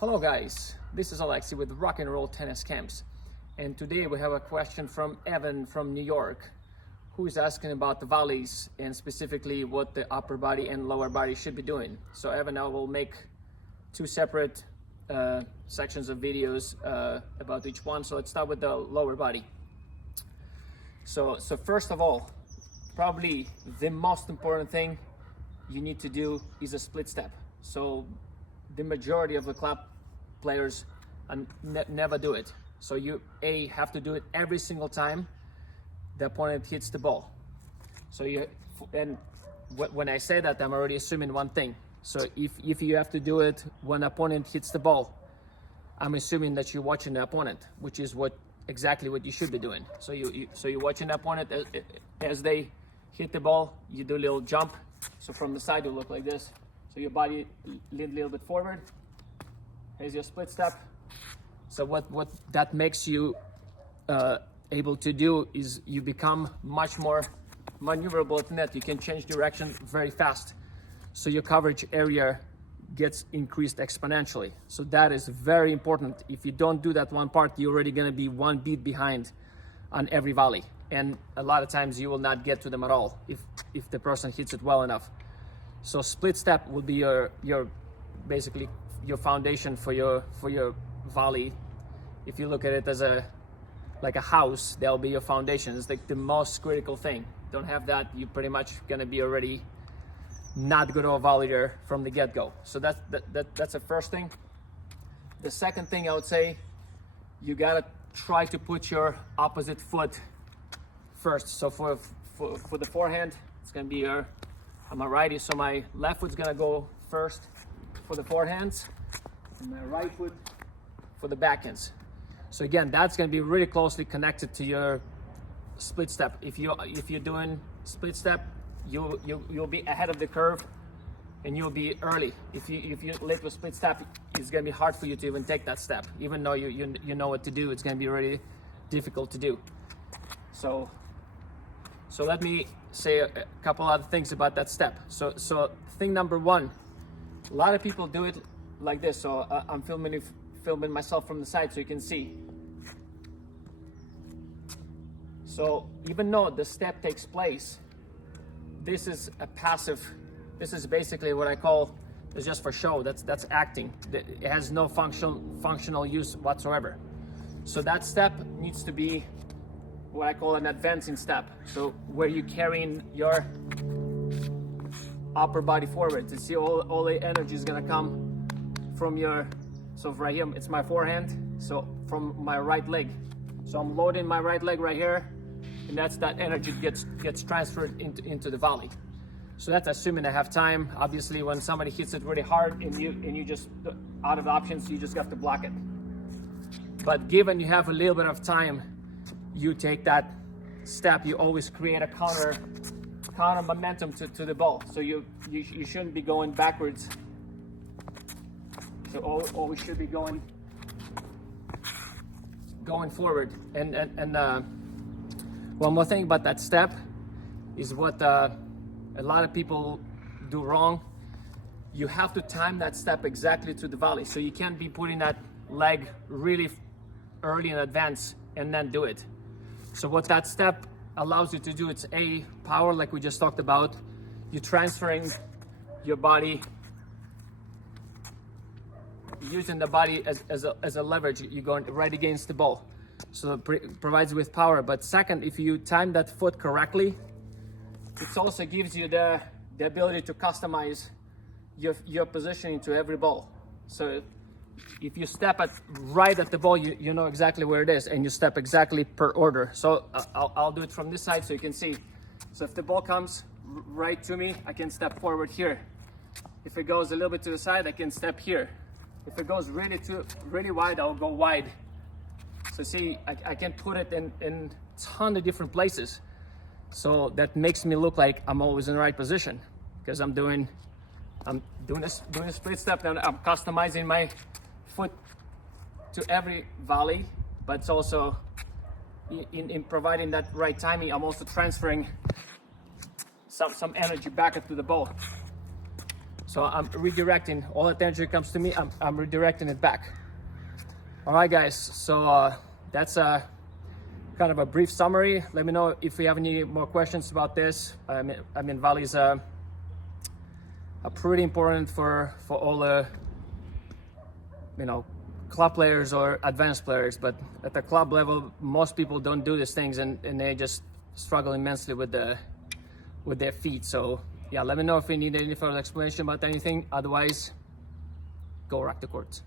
Hello guys, this is Alexi with Rock and Roll Tennis Camps, and today we have a question from Evan from New York, who is asking about the volleys and specifically what the upper body and lower body should be doing. So Evan, I will make two separate sections of videos about each one. So let's start with the lower body. So first of all, probably the most important thing you need to do is a split step. So the majority of the club players never do it. So you have to do it every single time the opponent hits the ball. So when I say that, I'm already assuming one thing. So if you have to do it when opponent hits the ball, I'm assuming that you're watching the opponent, which is exactly what you should be doing. So you're watching the opponent as they hit the ball. You do a little jump. So from the side, you look like this. So your body lean a little bit forward. Here's your split step. So what that makes you able to do is you become much more maneuverable at the net. You can change direction very fast. So your coverage area gets increased exponentially. So that is very important. If you don't do that one part, you're already going to be one beat behind on every volley. And a lot of times you will not get to them at all if the person hits it well enough. So split step will be your basically your foundation for your volley. If you look at it as like a house, that'll be your foundation. It's like the most critical thing. Don't have that, you're pretty much gonna be already not good at a volleyer from the get-go. So that's the first thing. The second thing I would say, you gotta try to put your opposite foot first. So for the forehand, it's gonna be I'm a righty, so my left foot's gonna go first for the forehands, and my right foot for the backhands. So again, that's gonna be really closely connected to your split step. If you're doing split step, you'll be ahead of the curve, and you'll be early. If you're late with split step, it's gonna be hard for you to even take that step. Even though you know what to do, it's gonna be really difficult to do. So let me say a couple other things about that step. So thing number one, a lot of people do it like this. So I'm filming myself from the side so you can see. So even though the step takes place, this is a passive. This is basically what I call, it's just for show. That's acting. It has no functional use whatsoever. So that step needs to be what I call an advancing step. So where you're carrying your upper body forward. To see all the energy is gonna come from so right here, it's my forehand. So from my right leg. So I'm loading my right leg right here, and that energy gets transferred into the volley. So that's assuming I have time. Obviously, when somebody hits it really hard and you just out of options, you just have to block it. But given you have a little bit of time, you take that step. You always create a counter momentum to the ball. So you shouldn't be going backwards. So always should be going forward. And one more thing about that step is what a lot of people do wrong. You have to time that step exactly to the volley. So you can't be putting that leg really early in advance and then do it. So what that step allows you to do, it's power, like we just talked about. You're transferring your body, using the body as a leverage. You're going right against the ball. So it provides you with power. But second, if you time that foot correctly, it also gives you the ability to customize your positioning to every ball. So if you step right at the ball, you know exactly where it is, and you step exactly per order. So I'll do it from this side so you can see. So if the ball comes right to me, I can step forward here. If it goes a little bit to the side, I can step here. If it goes really wide, I'll go wide. So see, I can put it in a ton of different places. So that makes me look like I'm always in the right position, because I'm doing a split step, and I'm customizing my foot to every volley. But it's also in providing that right timing, I'm also transferring some energy back into the ball. So I'm redirecting, all attention comes to me, I'm redirecting it back. All right, guys, so that's a kind of a brief summary. Let me know if you have any more questions about this. I mean volleys are pretty important for all the, you know, club players or advanced players, but at the club level, most people don't do these things, and they just struggle immensely with their feet. So yeah, let me know if you need any further explanation about anything. Otherwise, go rock the courts.